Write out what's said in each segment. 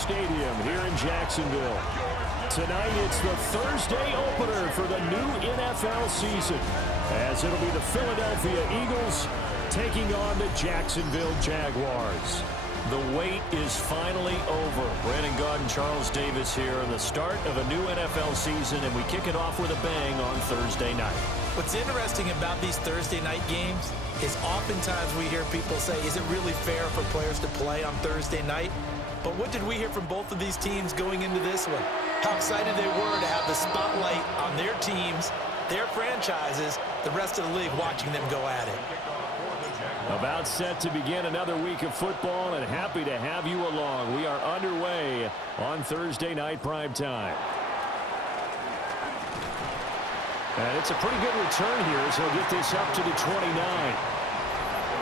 Stadium here in Jacksonville. Tonight, it's the Thursday opener for the new NFL season, as it'll be the Philadelphia Eagles taking on the Jacksonville Jaguars. The wait is finally over. Brandon Gaudin, Charles Davis here on the start of a new NFL season, and we kick it off with a bang on Thursday night. What's interesting about these Thursday night games is oftentimes we hear people say, is it really fair for players to play on Thursday night? But what did we hear from both of these teams going into this one? How excited they were to have the spotlight on their teams, their franchises, the rest of the league watching them go at it. About set to begin another week of football, and happy to have you along. We are underway on Thursday night primetime. And it's a pretty good return here, so we'll get this up to the 29.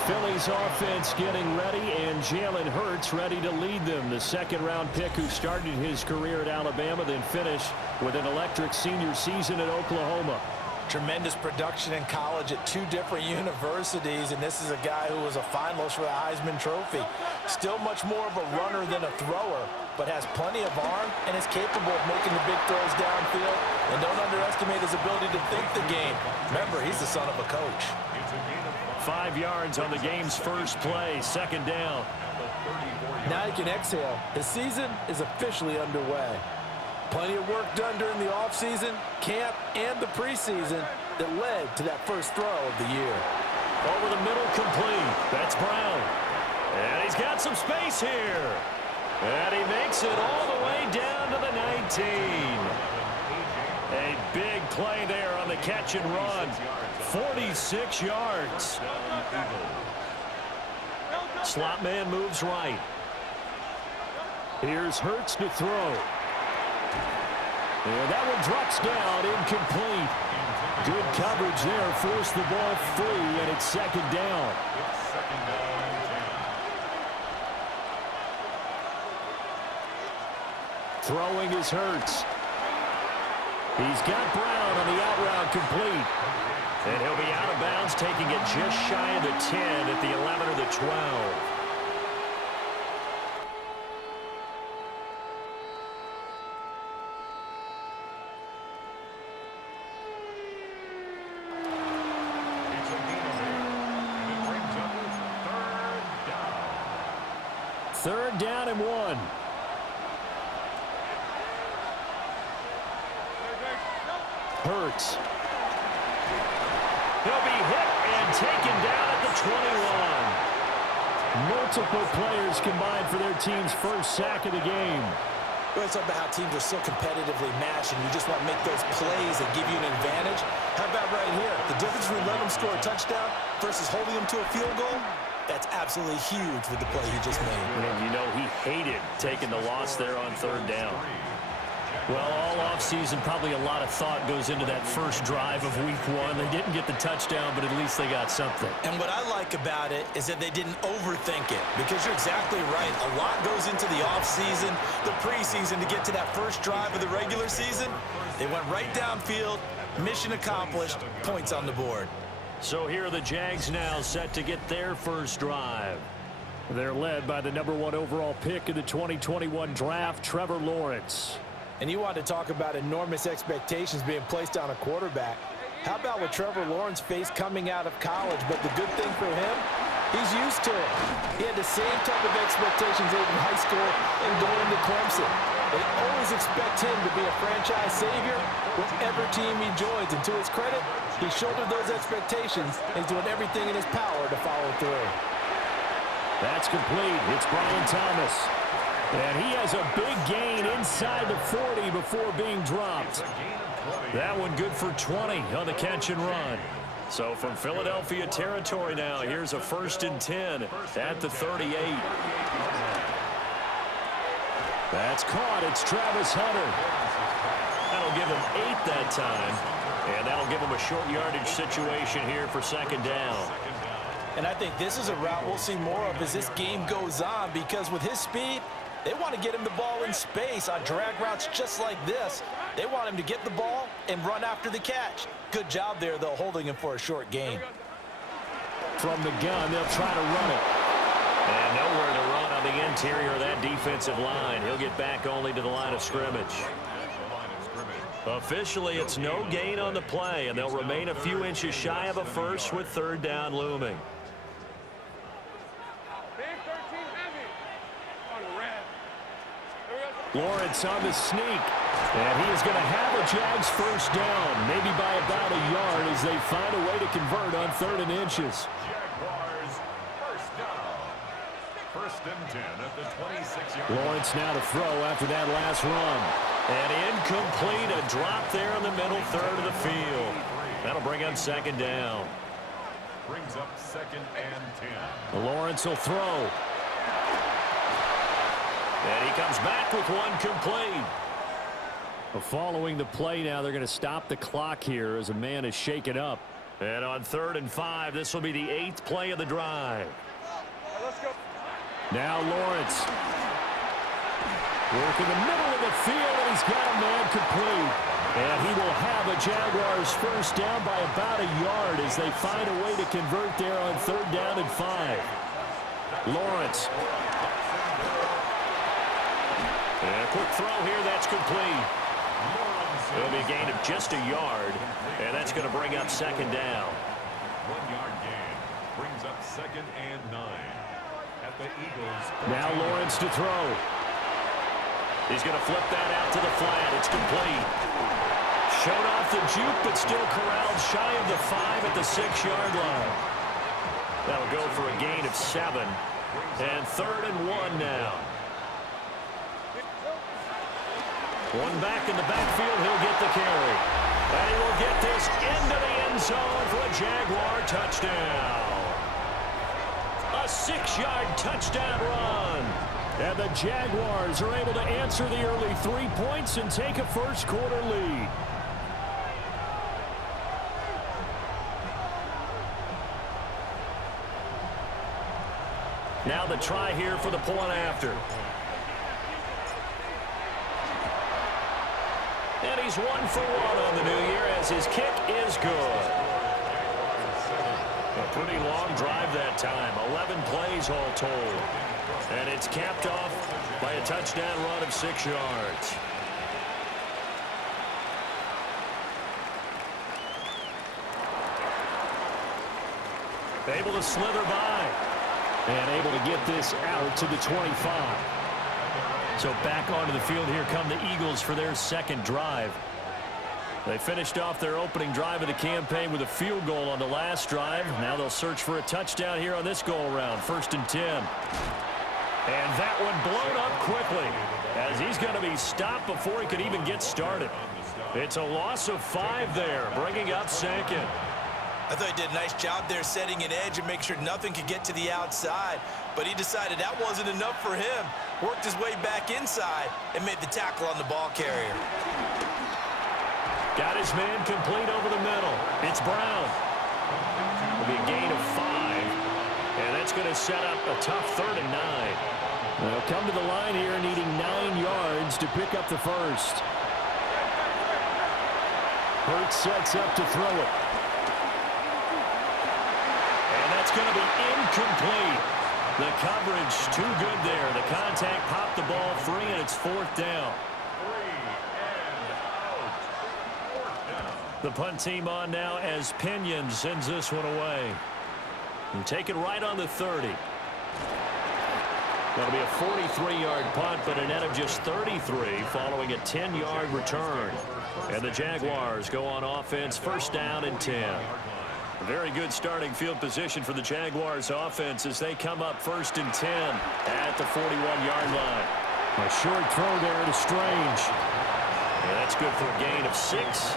Philly's offense getting ready, and Jalen Hurts ready to lead them. The second-round pick who started his career at Alabama, then finished with an electric senior season at Oklahoma. Tremendous production in college at two different universities, and this is a guy who was a finalist for the Heisman Trophy. Still much more of a runner than a thrower, but has plenty of arm and is capable of making the big throws downfield. And don't underestimate his ability to think the game. Remember, he's the son of a coach. 5 yards on the game's first play, second down. Now you can exhale. The season is officially underway. Plenty of work done during the offseason, camp, and the preseason that led to that first throw of the year. Over the middle, complete. That's Brown. And he's got some space here. And he makes it all the way down to the 19. A big play there on the catch and run. 46 yards. Slot man moves right. Here's Hurts to throw. And that one drops down, incomplete. Good coverage there, forced the ball free, and it's second down. Throwing is Hurts. He's got Brown on the out route complete. And he'll be out of bounds, taking it just shy of the 10 at the 11 or the 12. Third down and 1. Hurts. He'll be hit and taken down at the 21. Multiple players combined for their team's first sack of the game. We always talk about how teams are so competitively matched, and you just want to make those plays that give you an advantage. How about right here? The difference between letting them score a touchdown versus holding them to a field goal? That's absolutely huge with the play he just made. And you know, he hated taking the loss there on third down. Well, all offseason, probably a lot of thought goes into that first drive of week 1. They didn't get the touchdown, but at least they got something. And what I like about it is that they didn't overthink it, because you're exactly right. A lot goes into the offseason, the preseason, to get to that first drive of the regular season. They went right downfield, mission accomplished, points on the board. So here are the Jags now set to get their first drive. They're led by the #1 overall pick in the 2021 draft, Trevor Lawrence. And you want to talk about enormous expectations being placed on a quarterback. How about what Trevor Lawrence faced coming out of college? But the good thing for him, he's used to it. He had the same type of expectations in high school and going into Clemson. They always expect him to be a franchise savior, whatever team he joins. And to his credit, he shouldered those expectations and is doing everything in his power to follow through. That's complete. It's Brian Thomas. And he has a big gain inside the 40 before being dropped. That one good for 20 on the catch and run. So from Philadelphia territory now, here's a 1st and 10 at the 38. That's caught. It's Travis Hunter. That'll give him 8 that time. And that'll give him a short yardage situation here for second down. And I think this is a route we'll see more of as this game goes on, because with his speed, they want to get him the ball in space on drag routes just like this. They want him to get the ball and run after the catch. Good job there, though, holding him for a short gain. From the gun, they'll try to run it. And nowhere to run on the interior of that defensive line. He'll get back only to the line of scrimmage. Officially, it's no gain on the play, and they'll remain a few inches shy of a first with third down looming. Lawrence on the sneak. And he is going to have a Jags first down, maybe by about a yard as they find a way to convert on 3rd and inches. Jaguars first down. 1st and 10 at the 26-yard line. Lawrence now to throw after that last run. And incomplete, a drop there in the middle third of the field. That'll bring up 2nd down. Brings up 2nd and 10. Lawrence will throw. And he comes back with one complete. Following the play now, they're going to stop the clock here as a man is shaken up. And on 3rd and 5, this will be the 8th play of the drive. Let's go. Now Lawrence. Work in the middle of the field, and he's got a man complete. And he will have a Jaguars first down by about a yard as they find a way to convert there on 3rd down and 5. Lawrence. And a quick throw here, that's complete. It'll be a gain of just a yard, and that's going to bring up 2nd down. 1-yard gain brings up 2nd and 9 at the Eagles. Now Lawrence to throw. He's going to flip that out to the flat. It's complete. Showed off the juke, but still corralled shy of the 5 at the 6-yard line. That'll go for a gain of 7, and 3rd and 1 now. One back in the backfield, he'll get the carry. And he will get this into the end zone for a Jaguar touchdown. A 6-yard touchdown run. And the Jaguars are able to answer the early 3 points and take a first-quarter lead. Now the try here for the point after. And he's 1 for 1 on the new year as his kick is good. A pretty long drive that time. 11 plays all told. And it's capped off by a touchdown run of 6 yards. Able to slither by. And able to get this out to the 25. So back onto the field here come the Eagles for their 2nd drive. They finished off their opening drive of the campaign with a field goal on the last drive. Now they'll search for a touchdown here on this go-around. 1st and 10. And that one blown up quickly as he's going to be stopped before he could even get started. It's a loss of 5 there, bringing up 2nd. I thought he did a nice job there setting an edge and make sure nothing could get to the outside. But he decided that wasn't enough for him. Worked his way back inside and made the tackle on the ball carrier. Got his man complete over the middle. It's Brown. It'll be a gain of 5. And that's going to set up a tough 3rd and 9. They'll come to the line here needing 9 yards to pick up the first. Hurts sets up to throw it. It's going to be incomplete. The coverage too good there. The contact popped the ball free, and it's 4th down. 3 and out. 4th down. The punt team on now as Pinion sends this one away. And take it right on the 30. That'll be a 43-yard punt, but a net of just 33 following a 10-yard return. And the Jaguars go on offense, 1st down and 10. A very good starting field position for the Jaguars offense as they come up 1st and 10 at the 41-yard line. A short throw there to Strange. And that's good for a gain of 6.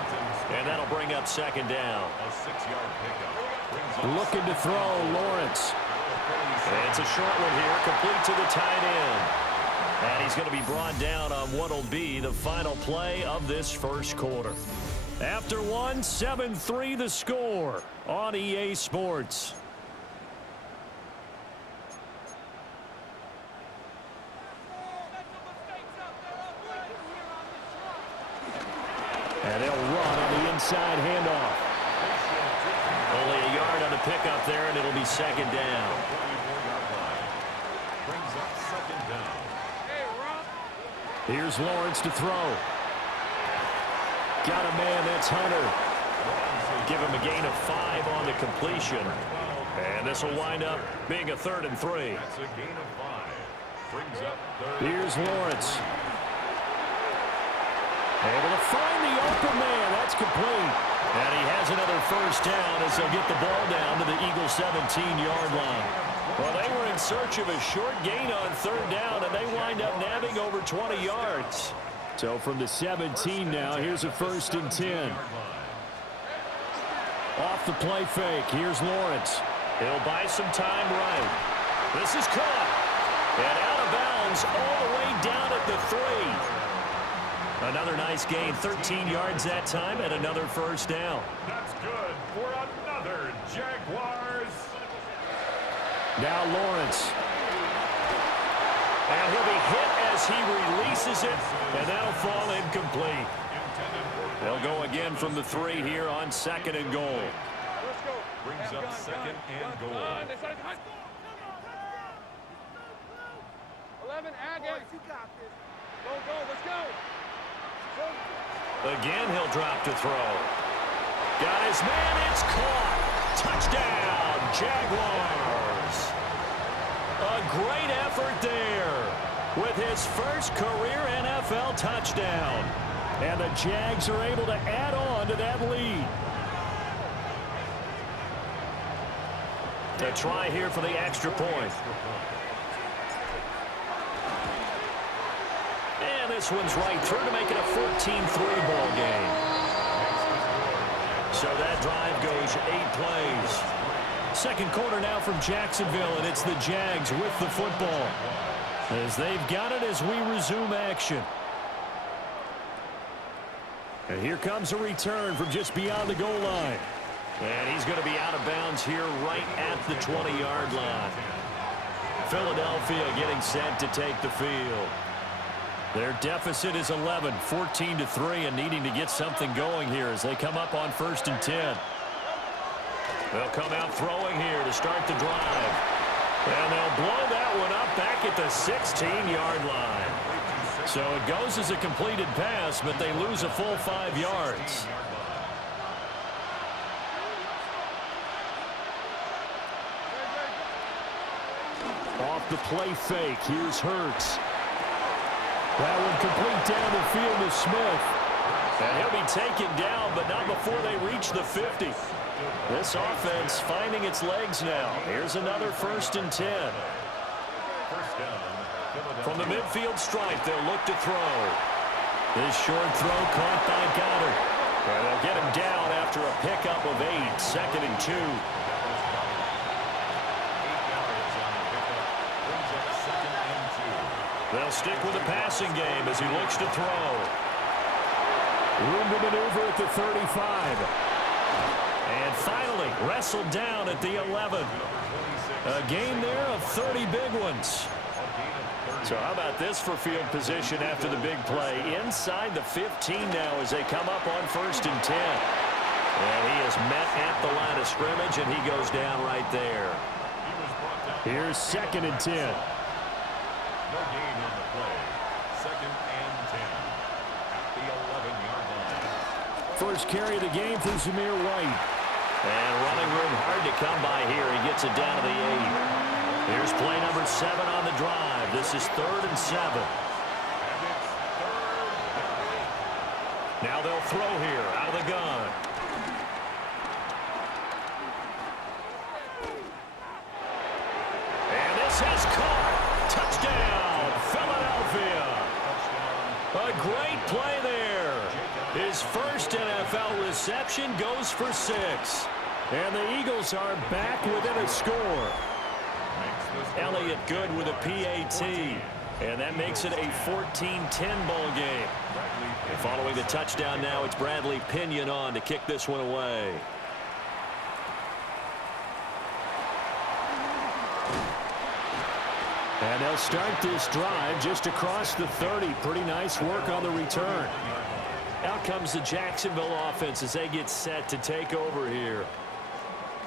And that'll bring up 2nd down. A 6-yard pickup. Looking to throw, Lawrence. And it's a short one here, complete to the tight end. And he's going to be brought down on what will be the final play of this first quarter. After 1, 7-3 the score on EA Sports. And they'll run on the inside handoff. Only a yard on the pickup there, and it'll be 2nd down. second down. Here's Lawrence to throw. Got a man, that's Hunter. Give him a gain of 5 on the completion. And this will wind up being a 3rd and 3. That's a gain of 5. Brings up 3rd. Here's Lawrence. Able to find the open man. That's complete. And he has another first down as they'll get the ball down to the Eagles' 17-yard line. Well, they were in search of a short gain on 3rd down, and they wind up nabbing over 20 yards. So from the 17 now, here's a 1st and 10. Off the play fake, here's Lawrence. He'll buy some time right. This is caught. And out of bounds all the way down at the 3. Another nice gain, 13 yards that time, and another first down. That's good for another Jaguars. Now Lawrence. And he'll be hit as he releases it, and that'll fall incomplete. They'll go again from the 3 here on 2nd and goal. Brings up 2nd and goal. 11, Aggies. Go, let's go. Again, he'll drop to throw. Got his man, it's caught. Touchdown, Jaguars. A great effort there with his first career NFL touchdown. And the Jags are able to add on to that lead. To try here for the extra point. And this one's right through to make it a 14-3 ball game. So that drive goes 8 plays. Second quarter now from Jacksonville, and it's the Jags with the football. As they've got it as we resume action. And here comes a return from just beyond the goal line. And he's going to be out of bounds here right at the 20-yard line. Philadelphia getting set to take the field. Their deficit is 11, 14-3, and needing to get something going here as they come up on 1st and 10. They'll come out throwing here to start the drive. And they'll blow that one up back at the 16-yard line. So it goes as a completed pass, but they lose a full 5 yards. Off the play fake, here's Hurts. That one complete down the field to Smith. And he'll be taken down, but not before they reach the 50. This offense finding its legs now. Here's another 1st and 10. From the midfield stripe, they'll look to throw. This short throw caught by Goddard. And they'll get him down after a pickup of 8, 2nd and 2. They'll stick with the passing game as he looks to throw. Room to maneuver at the 35. And finally, wrestled down at the 11. A gain there of 30 big ones. So how about this for field position after the big play? Inside the 15 now as they come up on 1st and 10. And he is met at the line of scrimmage, and he goes down right there. Here's 2nd and 10. No gain on the play. 2nd and 10 at the 11-yard line. First carry of the game for Zamir White. And running room hard to come by here. He gets it down to the 8. Here's play number 7 on the drive. This is 3rd and 7. Now they'll throw here out of the gun. And this has caught. Touchdown, Philadelphia. A great play there. His first NFL reception goes for 6. And the Eagles are back within a score. Elliott good with a PAT. And that makes it a 14-10 ball game. And following the touchdown now, it's Bradley Pinion on to kick this one away. And they'll start this drive just across the 30. Pretty nice work on the return. Out comes the Jacksonville offense as they get set to take over here.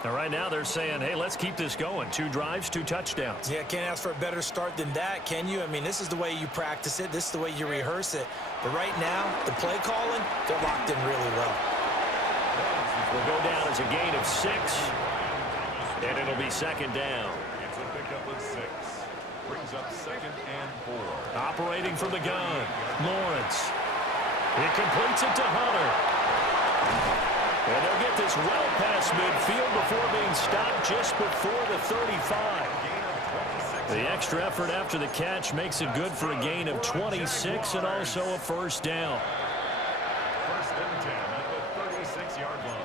Now, right now they're saying, hey, let's keep this going. 2 drives, 2 touchdowns. Yeah, can't ask for a better start than that, can you? I mean, this is the way you practice it. This is the way you rehearse it. But right now, the play calling, they're locked in really well. Will go down as a gain of 6, and it'll be 2nd down. It's a pickup of 6. Brings up 2nd and 4. Operating from the gun, Lawrence. He completes it to Hunter. And they'll get this well past midfield before being stopped just before the 35. The extra effort after the catch makes it good for a gain of 26 and also a 1st down. 1st and 10 at the 36-yard line.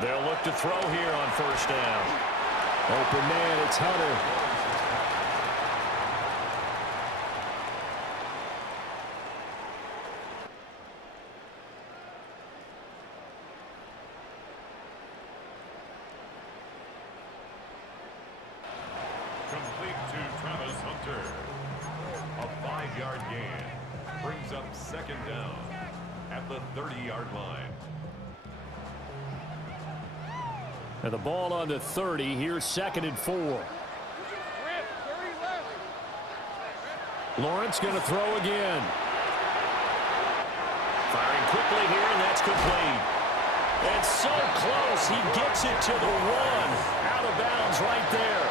They'll look to throw here on 1st down. Open man, it's Hunter. Complete to Travis Hunter. A 5-yard gain. Brings up 2nd down at the 30-yard line. And the ball on the 30. Here's 2nd and 4. Lawrence going to throw again. Firing quickly here, and that's complete. And so close, he gets it to the 1. Out of bounds right there.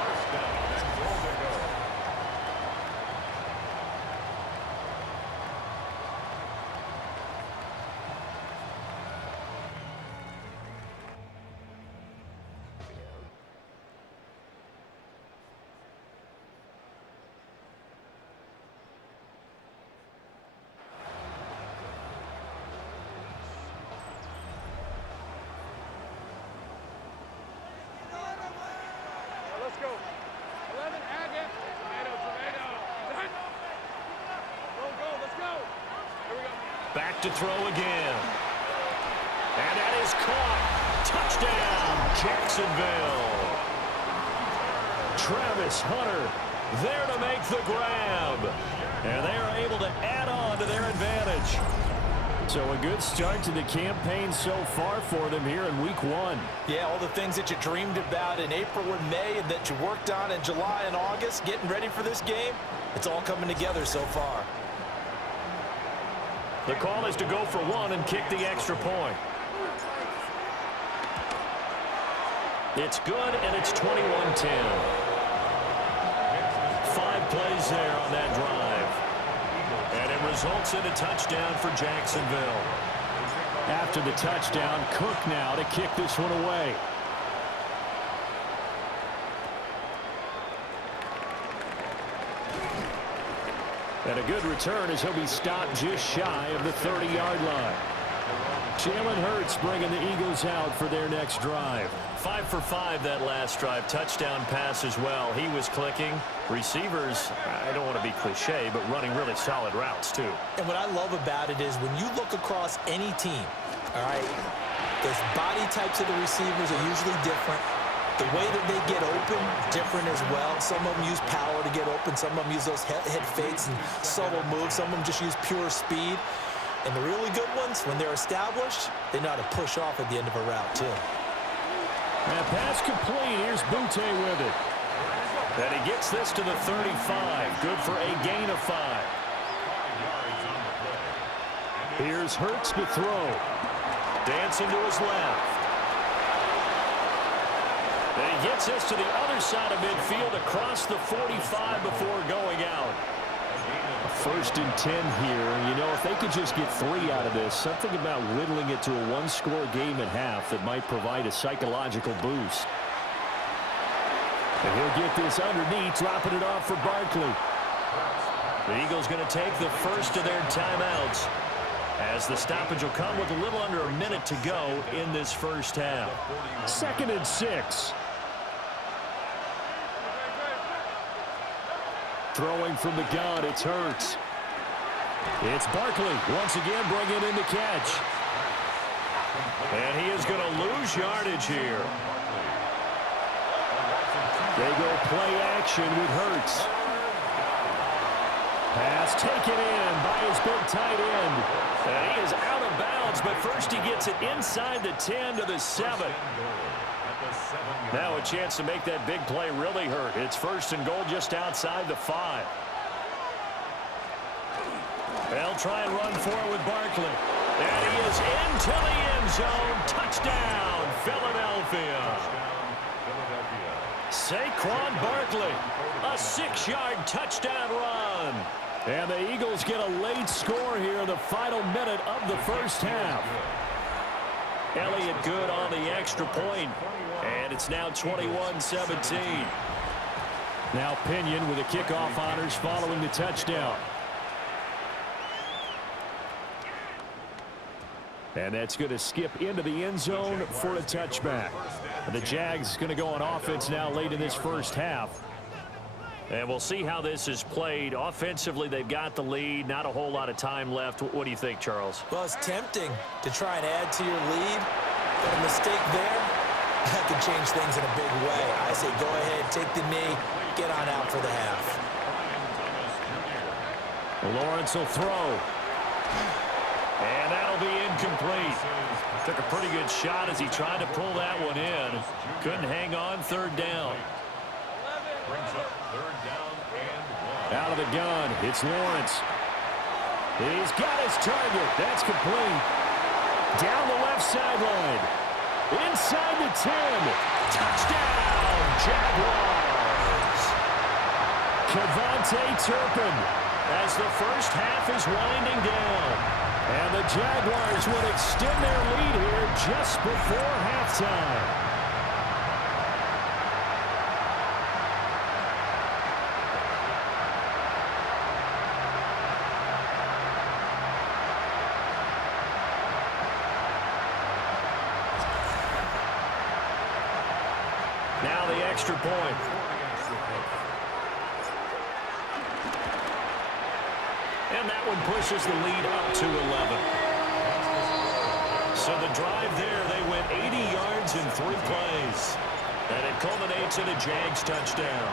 1st down and goal to go. Let's go. 11, Agate. Tomato. Go, let's go. Here we go. Back to throw again. And that is caught. Touchdown, Jacksonville. Travis Hunter there to make the grab. And they are able to add on to their advantage. So a good start to the campaign so far for them here in week 1. Yeah, all the things that you dreamed about in April and May and that you worked on in July and August, getting ready for this game, it's all coming together so far. The call is to go for 1 and kick the extra point. It's good, and it's 21-10. 5 plays there on that drive. And it results in a touchdown for Jacksonville. After the touchdown, Cook now to kick this one away. And a good return as he'll be stopped just shy of the 30-yard line. Jalen Hurts bringing the Eagles out for their next drive. 5 for 5 that last drive. Touchdown pass as well. He was clicking. Receivers, I don't want to be cliche, but running really solid routes too. And what I love about it is when you look across any team, all right, the body types of the receivers are usually different. The way that they get open, different as well. Some of them use power to get open. Some of them use those head fakes and subtle moves. Some of them just use pure speed. And the really good ones, when they're established, they know how to push off at the end of a route, too. And pass complete. Here's Butte with it. And he gets this to the 35. Good for a gain of 5. 5 yards on the play. Here's Hurts to throw. Dancing to his left. And he gets this to the other side of midfield across the 45 before going out. 1st and 10 here. You know, if they could just get 3 out of this, something about whittling it to a 1-score game at half that might provide a psychological boost. And he'll get this underneath, dropping it off for Barkley. The Eagles going to take the first of their timeouts as the stoppage will come with a little under a minute to go in this first half. 2nd and 6. Throwing from the gun, it's Hurts. It's Barkley once again bringing in the catch. And he is going to lose yardage here. They go play action with Hurts. Pass taken in by his big tight end. And he is out of bounds, but first he gets it inside the 10 to the 7. Now a chance to make that big play really hurt. It's 1st and goal just outside the 5. They'll try and run for it with Barkley. And he is into the end zone. Touchdown, Philadelphia. Saquon Barkley, a 6-yard touchdown run. And the Eagles get a late score here in the final minute of the first half. Elliott good on the extra point. And it's now 21-17. Now Pinion with the kickoff honors following the touchdown. And that's going to skip into the end zone for a touchback. The Jags going to go on offense now late in this first half. And we'll see how this is played. Offensively, they've got the lead. Not a whole lot of time left. What do you think, Charles? Well, it's tempting to try and add to your lead. But a mistake there, that could change things in a big way. I say go ahead, take the knee, get on out for the half. Lawrence will throw. And that'll be incomplete. Took a pretty good shot as he tried to pull that one in. Couldn't hang on. 3rd down. Out of the gun, it's Lawrence. He's got his target. That's complete. Down the left sideline. Inside the 10. Touchdown, Jaguars. Kevontae Turpin as the first half is winding down. And the Jaguars would extend their lead here just before halftime. Now the extra point. And that one pushes the lead up to 11. So the drive there, they went 80 yards in 3 plays. And it culminates in a Jags touchdown.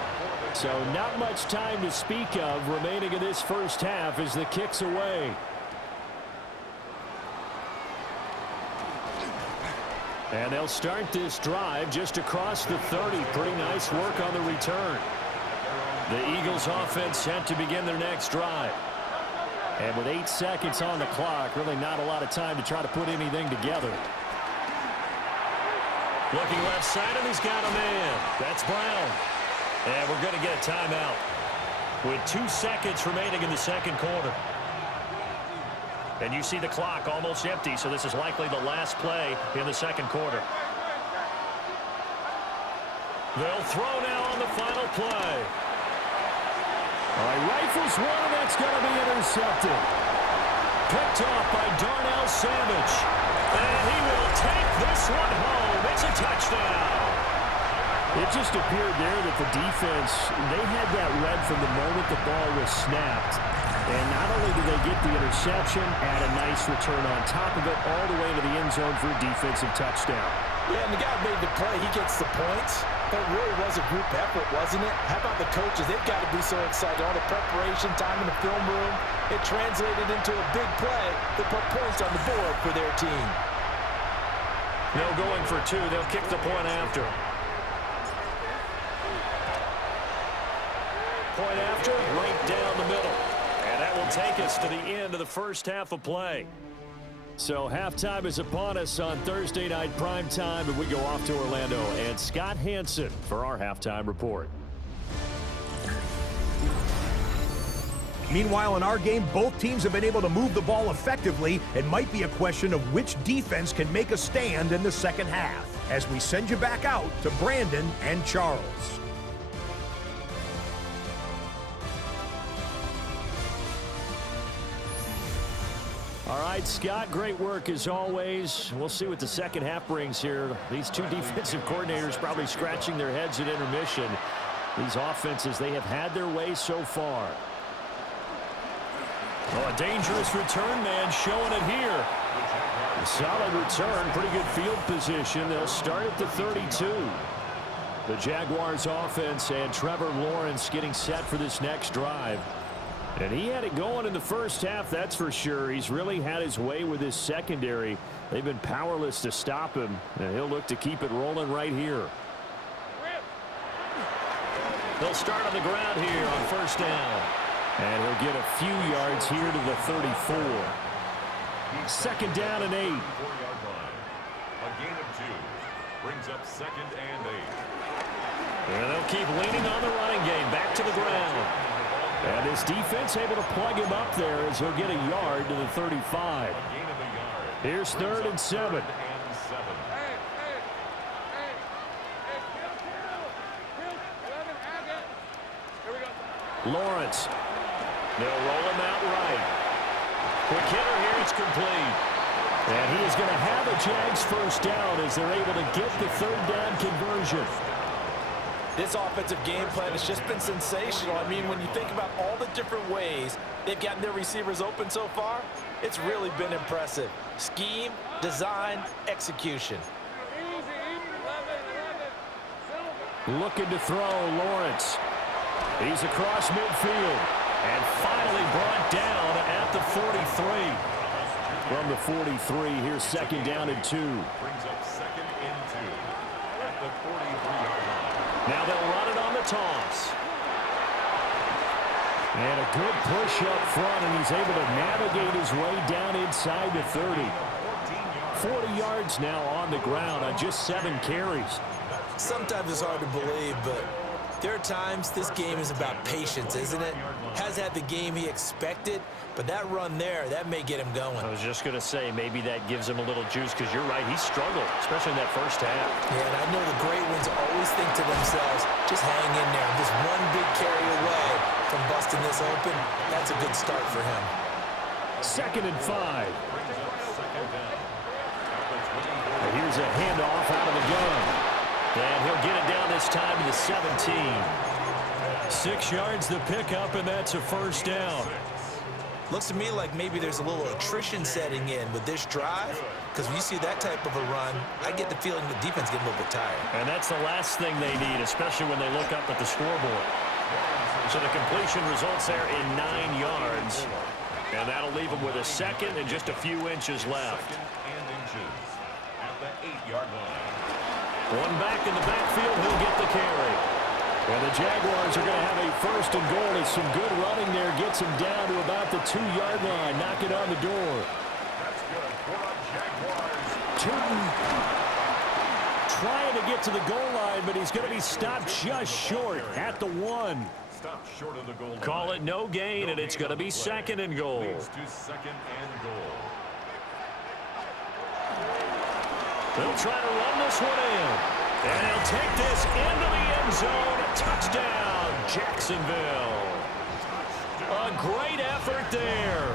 So not much time to speak of remaining in this first half as the kick's away. And they'll start this drive just across the 30. Pretty nice work on the return. The Eagles offense set to begin their next drive. And with 8 seconds on the clock, really not a lot of time to try to put anything together. Looking left side, and he's got a man. That's Brown. And we're going to get a timeout with 2 seconds remaining in the second quarter. And you see the clock almost empty, so this is likely the last play in the second quarter. They'll throw now on the final play. All right, rifles one, and that's going to be intercepted. Picked off by Darnell Savage. And he will take this one home. It's a touchdown. It just appeared there that the defense, they had that read from the moment the ball was snapped. And not only did they get the interception, add a nice return on top of it, all the way into the end zone for a defensive touchdown. Yeah, and the guy made the play. He gets the points. But it really was a group effort, wasn't it? How about the coaches? They've got to be so excited. All the preparation, time in the film room, it translated into a big play that put points on the board for their team. No going for 2. They'll kick the point after. Point after, right down the middle. And that will take us to the end of the first half of play. So halftime is upon us on Thursday night primetime, and we go off to Orlando. And Scott Hansen for our halftime report. Meanwhile, in our game, both teams have been able to move the ball effectively. It might be a question of which defense can make a stand in the second half. As we send you back out to Brandon and Charles. All right, Scott, great work as always. We'll see what the second half brings here. These two defensive coordinators probably scratching their heads at intermission. These offenses, they have had their way so far. Oh, a dangerous return man showing it here. A solid return, pretty good field position. They'll start at the 32. The Jaguars offense and Trevor Lawrence getting set for this next drive. And he had it going in the first half, that's for sure. He's really had his way with his secondary. They've been powerless to stop him, and he'll look to keep it rolling right here. They'll start on the ground here on first down. And he'll get a few yards here to the 34. Second down and 8. 4-yard line. A gain of 2 brings up second and 8. And they'll keep leaning on the running game. Back to the ground. And this defense able to plug him up there as he'll get a yard to the 35. A gain of a yard. Here's third and 7. Lawrence. They'll roll him out right. Quick hitter here. It's complete. And he is going to have a Jags first down as they're able to get the third down conversion. This offensive game plan has just been sensational. I mean, when you think about all the different ways they've gotten their receivers open so far, it's really been impressive. Scheme, design, execution. Looking to throw, Lawrence. He's across midfield. And finally brought down at the 43. From the 43, here's second down and 2. Brings up second and 2 at the 43-yard line. Now they'll run it on the toss. And a good push up front, and he's able to navigate his way down inside the 30. 40 yards now on the ground on just 7 carries. Sometimes it's hard to believe, but there are times this game is about patience, isn't it? Has had the game he expected, but that run there, that may get him going. I was just going to say, maybe that gives him a little juice, because you're right, he struggled, especially in that first half. Yeah, and I know the great ones always think to themselves, just hang in there. Just one big carry away from busting this open. That's a good start for him. Second and 5. And here's a handoff out of the gun. And he'll get it down this time to the 17. 6 yards the pickup, and that's a first down. Looks to me like maybe there's a little attrition setting in with this drive, because when you see that type of a run, I get the feeling the defense getting a little bit tired. And that's the last thing they need, especially when they look up at the scoreboard. So the completion results there in 9 yards. And that'll leave them with a second and just a few inches left. At the 8-yard line. One back in the backfield, he'll get the carry. And the Jaguars are going to have a first and goal as some good running there gets him down to about the 2-yard line. Knock it on the door. That's good for the Jaguars. Tootin trying to get to the goal line, but he's going to be stopped just short at the 1. Stopped short of the goal line. Call it no gain, and it's going to be second and goal. Leads to second and goal. They'll try to run this one in. And he'll take this into the end zone. Touchdown, Jacksonville. A great effort there.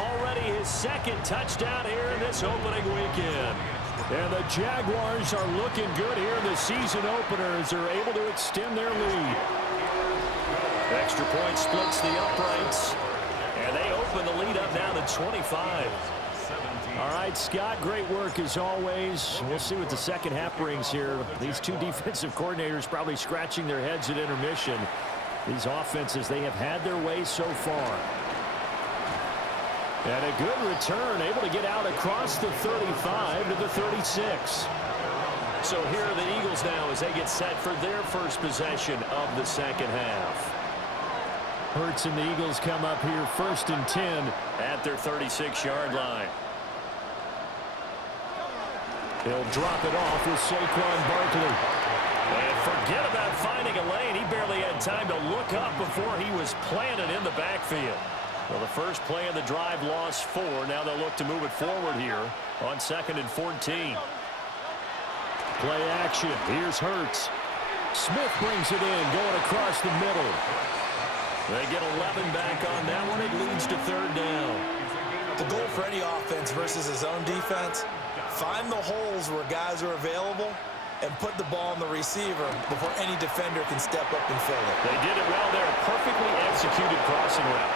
Already his second touchdown here in this opening weekend. And the Jaguars are looking good here in the season opener as they're able to extend their lead. Extra point splits the uprights. And they open the lead up now to 25. All right, Scott, great work as always. We'll see what the second half brings here. These two defensive coordinators probably scratching their heads at intermission. These offenses, they have had their way so far. And a good return, able to get out across the 35 to the 36. So here are the Eagles now as they get set for their first possession of the second half. Hurts and the Eagles come up here first and 10 at their 36-yard line. He'll drop it off with Saquon Barkley. And forget about finding a lane. He barely had time to look up before he was planted in the backfield. Well, the first play of the drive lost 4. Now they'll look to move it forward here on second and 14. Play action. Here's Hurts. Smith brings it in, going across the middle. They get 11 back on that one. It leads to third down. The goal for any offense versus his own defense, find the holes where guys are available and put the ball on the receiver before any defender can step up and fill it. They did it well there. Perfectly executed crossing route.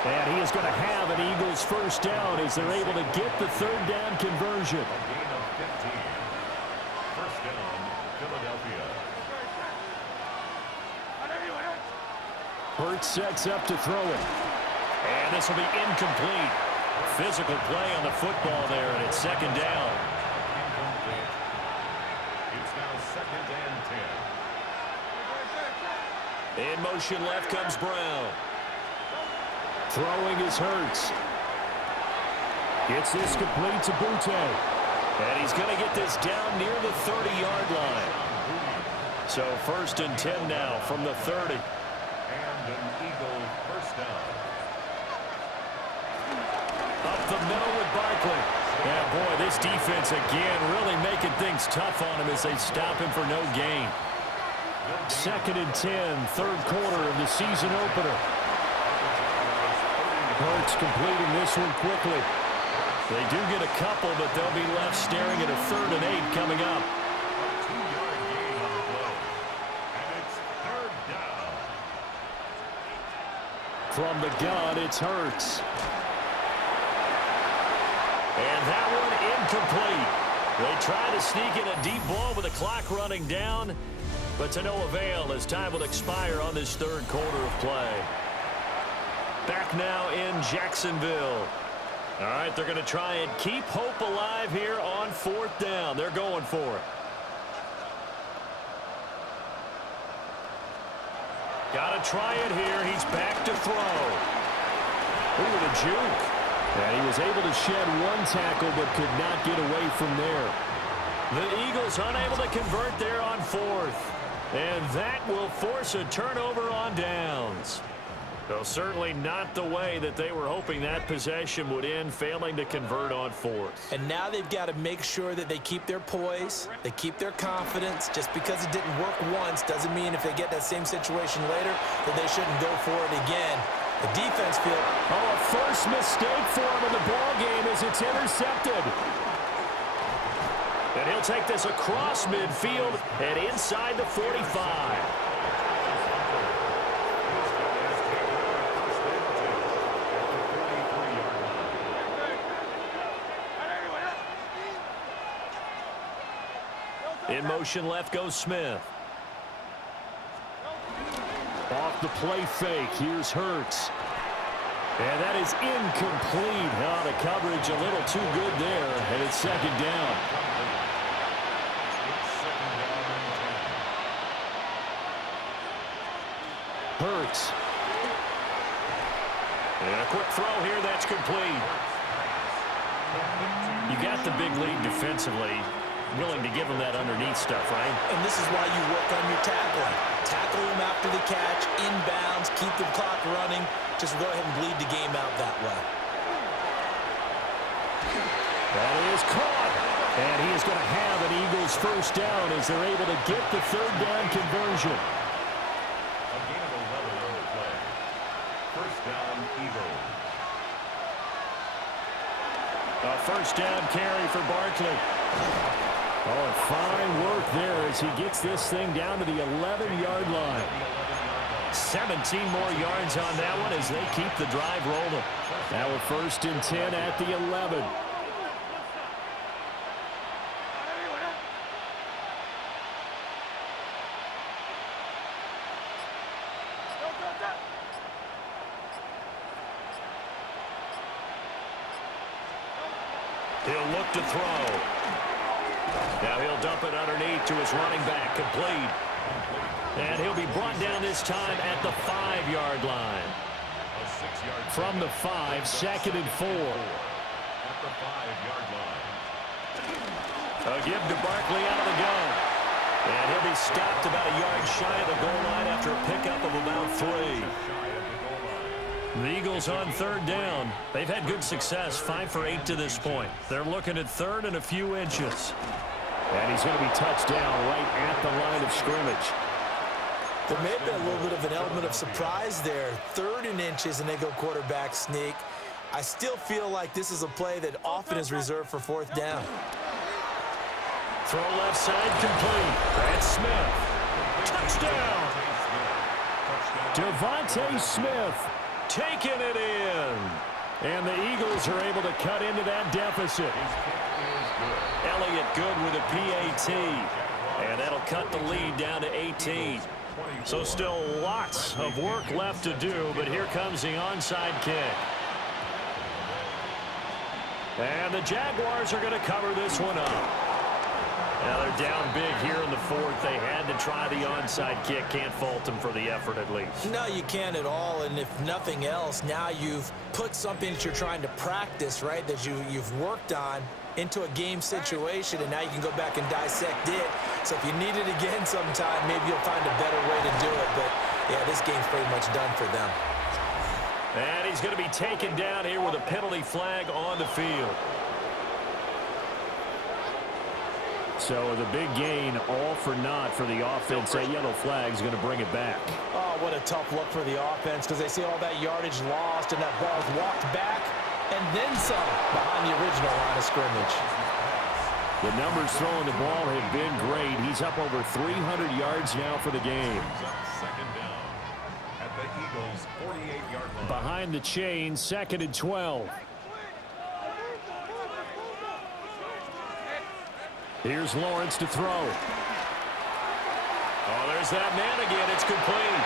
And he is going to have an Eagles first down as they're able to get the third down conversion. A gain of 15. First down, Philadelphia. Hurts sets up to throw it. And this will be incomplete. Physical play on the football there, and it's second down. Incomplete. It's now second and 10. In motion left comes Brown. Throwing is Hurts. Gets this complete to Butte. And he's going to get this down near the 30-yard line. So first and 10 now from the 30. And an Eagle first down. Up the middle with Barkley. Yeah, boy, this defense again really making things tough on him as they stop him for no gain. Second and 10, third quarter of the season opener. Hurts completing this one quickly. They do get a couple, but they'll be left staring at a 3rd and 8 coming up. A 2-yard gain on the play. And it's third down. From the gun, it's Hurts. And that one incomplete. They try to sneak in a deep ball with the clock running down, but to no avail as time will expire on this third quarter of play. Back now in Jacksonville. All right, they're going to try and keep hope alive here on 4th down. They're going for it. Got to try it here. He's back to throw. Ooh, the juke. And he was able to shed one tackle but could not get away from there. The Eagles unable to convert there on 4th. And that will force a turnover on downs. So certainly not the way that they were hoping that possession would end, failing to convert on 4th. And now they've got to make sure that they keep their poise, they keep their confidence. Just because it didn't work once doesn't mean if they get that same situation later that they shouldn't go for it again. The defense feels... Oh, a first mistake for him in the ball game as it's intercepted. And he'll take this across midfield and inside the 45. In motion left goes Smith. Off the play fake, here's Hurts. And that is incomplete. Oh, the coverage a little too good there, and it's second down. Hurts. And a quick throw here, that's complete. You got the big lead defensively. Willing to give him that underneath stuff, right? And this is why you work on your tackling. Tackle him after the catch, inbounds, keep the clock running. Just go ahead and bleed the game out that way. That is caught. And he is going to have an Eagles first down as they're able to get the third down conversion. A gain of 11 on the play. First down, Eagles. A first down carry for Barkley. Oh, fine work there as he gets this thing down to the 11-yard line. 17 more yards on that one as they keep the drive rolling. Now a first and 10 at the 11. He'll look to throw. Now he'll dump it underneath to his running back, complete. And he'll be brought down this time at the 5-yard line. From the 5, second and 4. At the 5-yard line. A give to Barkley out of the gun. And he'll be stopped about a yard shy of the goal line after a pickup of about 3. The Eagles on third down. They've had good success, 5 for 8 to this point. They're looking at third and a few inches. And he's going to be touched down right at the line of scrimmage. There may have been a little bit of an element of surprise there. 3rd and inches, and they go quarterback sneak. I still feel like this is a play that often is reserved for 4th down. throw left side complete. That's Smith. Touchdown. Devontae Smith Taking it in. and the Eagles are able to cut into that deficit. Elliott good with a PAT. And that'll cut the lead down to 18. So still lots of work left to do, but here comes the onside kick. And the Jaguars are going to cover this one up. Now they're down big here in the fourth. They had to try the onside kick. Can't fault them for the effort at least. No, you can't at all. And if nothing else, now you've put something that you're trying to practice, right, that you've worked on into a game situation, and now you can go back and dissect it. So if you need it again sometime, maybe you'll find a better way to do it. But, yeah, this game's pretty much done for them. And he's going to be taken down here with a penalty flag on the field. So the big gain, all for naught for the offense. That yellow flag is going to bring it back. Oh, what a tough look for the offense, because they see all that yardage lost and that ball's walked back and then some behind the original line of scrimmage. The numbers throwing the ball have been great. He's up over 300 yards now for the game. Second down at the Eagles' 48-yard line. Behind the chain, 2nd and 12. Here's Lawrence to throw. Oh, there's that man again. It's complete.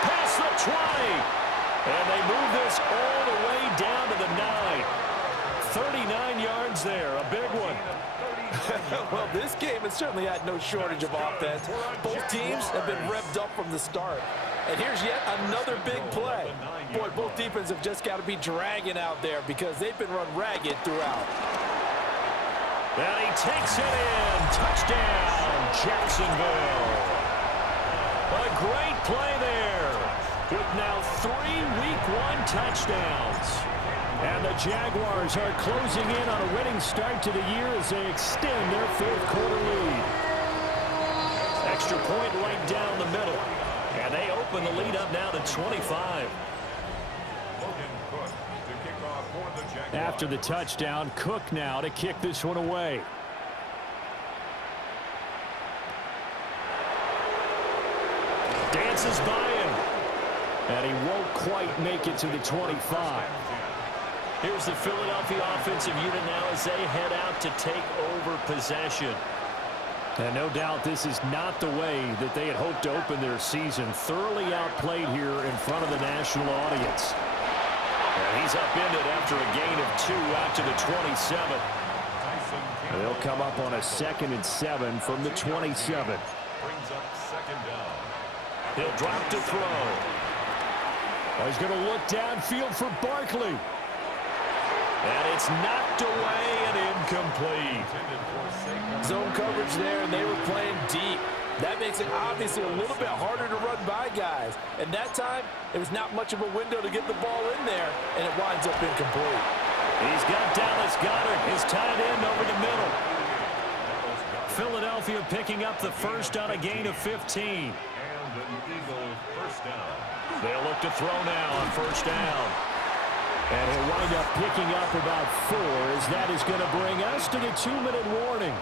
Past the 20. And they move this all the way down to the 9. 39 yards there. A big one. Well, this game has certainly had no shortage of offense. Both teams have been revved up from the start. And here's yet another big play. Boy, both defenses have just got to be dragging out there because they've been run ragged throughout. And he takes it in. Touchdown, Jacksonville. A great play there with now 3 Week 1 touchdowns. And the Jaguars are closing in on a winning start to the year as they extend their 4th quarter lead. Extra point right down the middle. And they open the lead up now to 25. After the touchdown, Cook now to kick this one away. Dances by him. And he won't quite make it to the 25. Here's the Philadelphia offensive unit now as they head out to take over possession. And no doubt this is not the way that they had hoped to open their season. Thoroughly outplayed here in front of the national audience. And he's upended after a gain of 2 out to the 27. They'll come up on a 2nd and 7 from the 27. Brings up second down. He'll drop to throw. He's going to look downfield for Barkley. And it's knocked away and incomplete. Zone coverage there, and they were playing deep. That makes it obviously a little bit harder to run by guys. And that time, there was not much of a window to get the ball in there, and it winds up incomplete. He's got Dallas Goedert, his tight end, over the middle. Philadelphia picking up the first on a gain of 15. And the Eagles first down. They'll look to throw now on first down. And he'll wind up picking up about 4 as that is going to bring us to the 2-minute warning.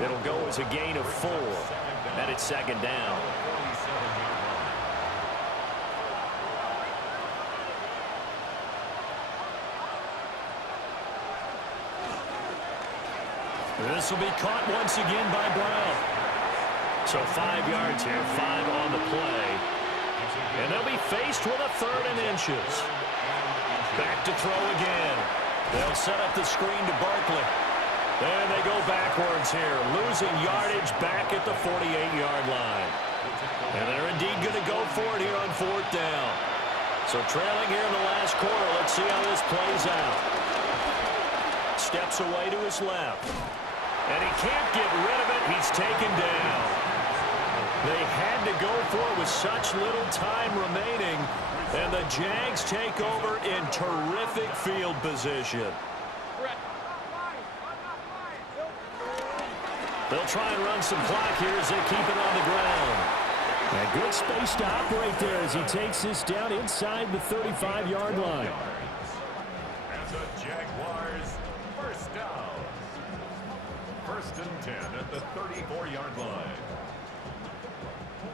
It'll go as a gain of 4. And it's second down. This will be caught once again by Brown. So 5 yards here, 5 on the play. And they'll be faced with a 3rd and inches. Back to throw again. They'll set up the screen to Barkley. And they go backwards here, losing yardage back at the 48-yard line. And they're indeed going to go for it here on 4th down. So trailing here in the last quarter, let's see how this plays out. Steps away to his left. And he can't get rid of it. He's taken down. They had to go for it with such little time remaining. And the Jags take over in terrific field position. They'll try and run some clock here as they keep it on the ground. And good space to operate there as he takes this down inside the 35-yard line. And the Jaguars first down. 1st and 10 at the 34-yard line.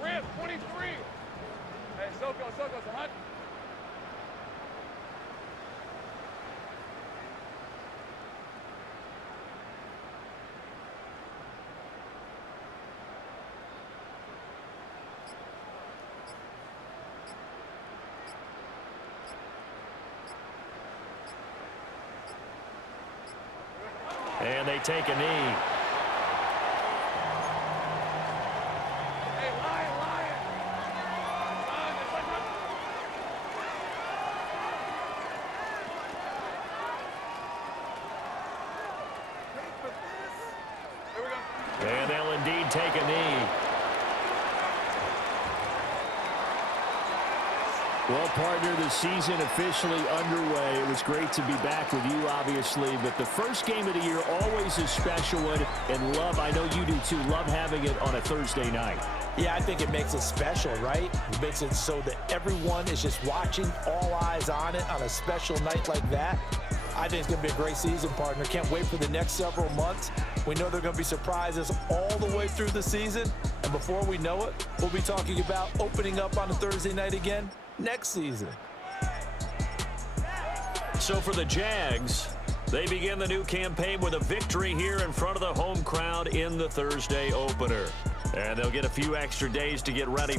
Rams, 23. Hey, Soko's a hunt. And they take a knee. Hey, Lion. It's like here we go. And they'll indeed take a knee. Well, partner, the season officially underway. It was great to be back with you, obviously, but the first game of the year always a special one. And love, I know you do too, love having it on a Thursday night. Yeah, I think it makes it special, right? It makes it so that everyone is just watching, all eyes on it on a special night like that. I think it's going to be a great season, partner. Can't wait for the next several months. We know there are going to be surprises all the way through the season. And before we know it, we'll be talking about opening up on a Thursday night again next season. So for the Jags, they begin the new campaign with a victory here in front of the home crowd in the Thursday opener. And they'll get a few extra days to get ready